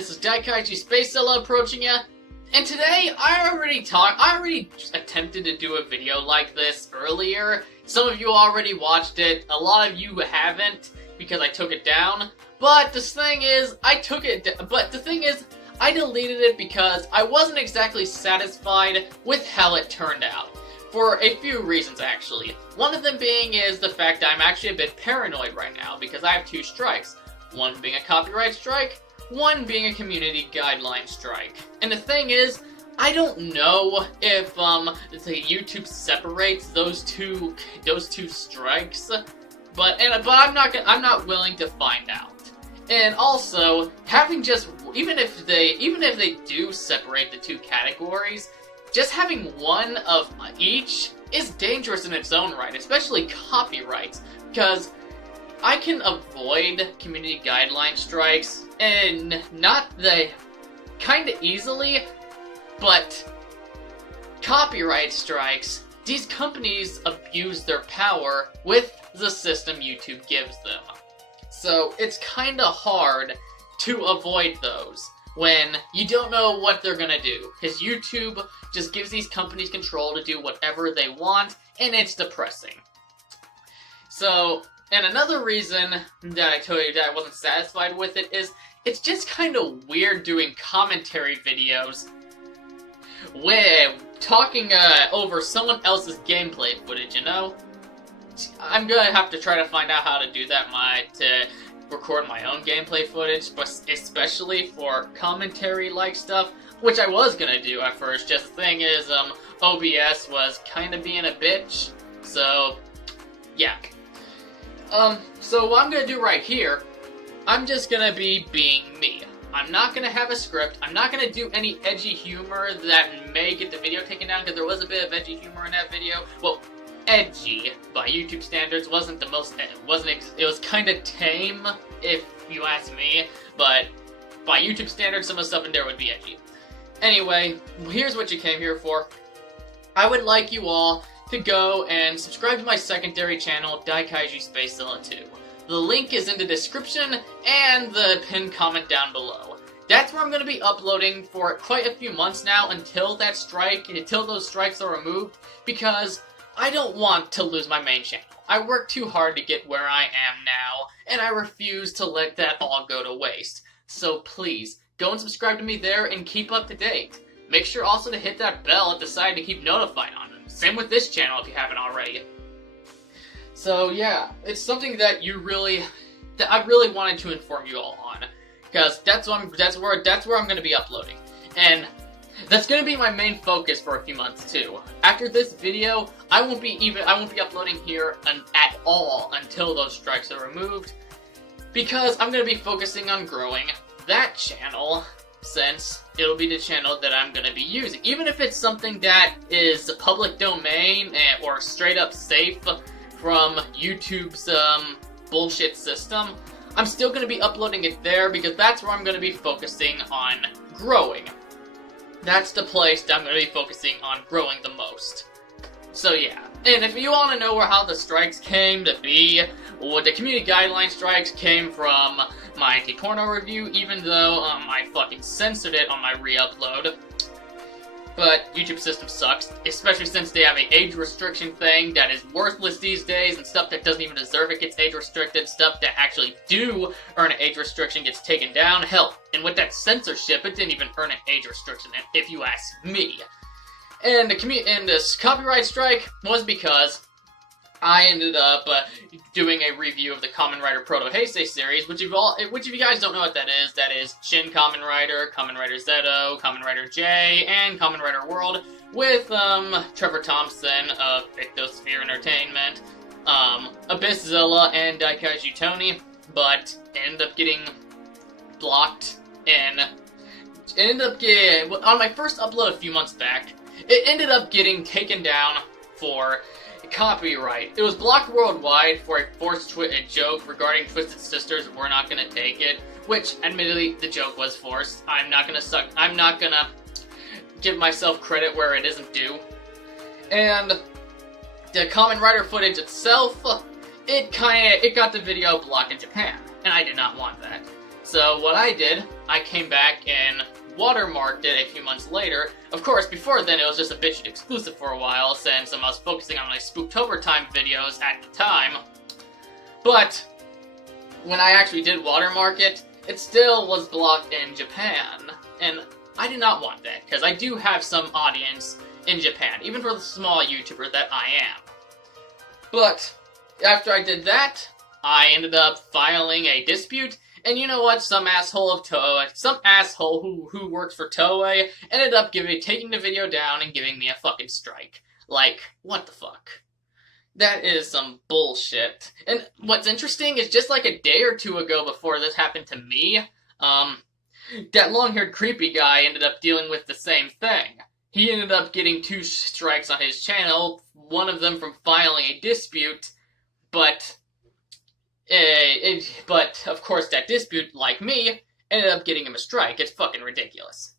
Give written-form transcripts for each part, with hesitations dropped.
this is Daikaiji SpaceZilla approaching you, and today I already attempted to do a video like this earlier. Some of you already watched it, a lot of you haven't, because I took it down, but the thing is, I deleted it because I wasn't exactly satisfied with how it turned out. For a few reasons, actually. One of them being is the fact that I'm actually a bit paranoid right now, because I have two strikes. One being a copyright strike, one being a community guideline strike. And the thing is, I don't know if YouTube separates those two strikes, but I'm not willing to find out. And also, even if they do separate the two categories, just having one of each is dangerous in its own right, especially copyrights, because I can avoid community guideline strikes, and kinda easily, but copyright strikes, these companies abuse their power with the system YouTube gives them. So it's kinda hard to avoid those when you don't know what they're gonna do, because YouTube just gives these companies control to do whatever they want, and it's depressing. So, and another reason that I told you that I wasn't satisfied with it is, it's just kind of weird doing commentary videos where talking over someone else's gameplay footage, you know? I'm gonna have to try to find out how to do that to record my own gameplay footage, but especially for commentary-like stuff, which I was gonna do at first. Just the thing is, OBS was kind of being a bitch, so yeah. So what I'm gonna do right here, I'm just gonna be being me. I'm not gonna have a script. I'm not gonna do any edgy humor that may get the video taken down, because there was a bit of edgy humor in that video. Well, edgy by YouTube standards wasn't the most. It was kind of tame, if you ask me. But by YouTube standards, some of the stuff in there would be edgy. Anyway, here's what you came here for. I would like you all to go and subscribe to my secondary channel, Daikaiji SpaceZilla 2. The link is in the description and the pinned comment down below. That's where I'm going to be uploading for quite a few months now until those strikes are removed, because I don't want to lose my main channel. I worked too hard to get where I am now, and I refuse to let that all go to waste. So please, go and subscribe to me there and keep up to date. Make sure also to hit that bell at the side to keep notified on it. Same with this channel if you haven't already. So yeah, it's something that I really wanted to inform you all on, because that's where I'm going to be uploading, and that's going to be my main focus for a few months too. After this video, I won't be uploading here at all until those strikes are removed, because I'm going to be focusing on growing that channel, since it'll be the channel that I'm going to be using. Even if it's something that is public domain or straight up safe from YouTube's bullshit system, I'm still going to be uploading it there, because that's where I'm going to be focusing on growing. That's the place that I'm going to be focusing on growing the most. So yeah, and if you want to know how the strikes came to be, well, the community guideline strikes came from my anti-porno review, even though I fucking censored it on my re-upload. But YouTube system sucks, especially since they have an age restriction thing that is worthless these days, and stuff that doesn't even deserve it gets age restricted, stuff that actually do earn an age restriction gets taken down. Hell, and with that censorship, it didn't even earn an age restriction, if you ask me. And this copyright strike was because I ended up doing a review of the Kamen Rider Proto Heisei series, which if you guys don't know what that is Shin Kamen Rider Zeto, Kamen Rider J, and Kamen Rider World, with Trevor Thompson of Ictosphere Entertainment, AbyssZilla, and Daikaiji Tony, but ended up getting blocked, and on my first upload a few months back, it ended up getting taken down for copyright. It was blocked worldwide for a forced joke regarding Twisted Sisters. We're not gonna take it, which admittedly the joke was forced. I'm not gonna give myself credit where it isn't due. And the Kamen Rider footage itself, it got the video blocked in Japan, and I did not want that. So what I did, I came back and watermarked it a few months later. Of course, before then it was just a BitChute exclusive for a while, since I was focusing on my Spooktober time videos at the time. But when I actually did watermark it, it still was blocked in Japan. And I did not want that, because I do have some audience in Japan, even for the small YouTuber that I am. But after I did that, I ended up filing a dispute, and you know what? Some asshole of Toei, some asshole who works for Toei, ended up taking the video down and giving me a fucking strike. Like, what the fuck? That is some bullshit. And what's interesting is just like a day or two ago before this happened to me, that long-haired creepy guy ended up dealing with the same thing. He ended up getting 2 strikes on his channel, one of them from filing a dispute, but of course that dispute, like me, ended up getting him a strike. It's fucking ridiculous.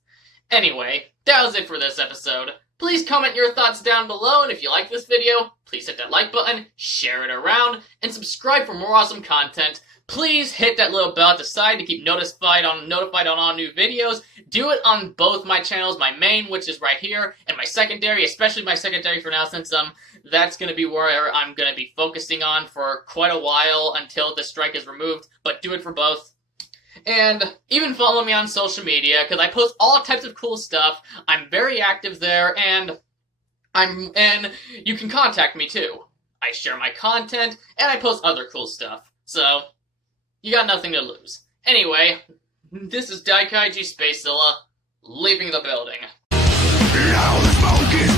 Anyway, that was it for this episode. Please comment your thoughts down below, and if you like this video, please hit that like button, share it around, and subscribe for more awesome content. Please hit that little bell at the side to keep notified on all new videos. Do it on both my channels, my main, which is right here, and my secondary, especially my secondary for now, since that's going to be where I'm going to be focusing on for quite a while until the strike is removed, but do it for both. And even follow me on social media, because I post all types of cool stuff. I'm very active there, and you can contact me too. I share my content, and I post other cool stuff. So, you got nothing to lose. Anyway, this is Daikaiji SpaceZilla, leaving the building. Now the smoke is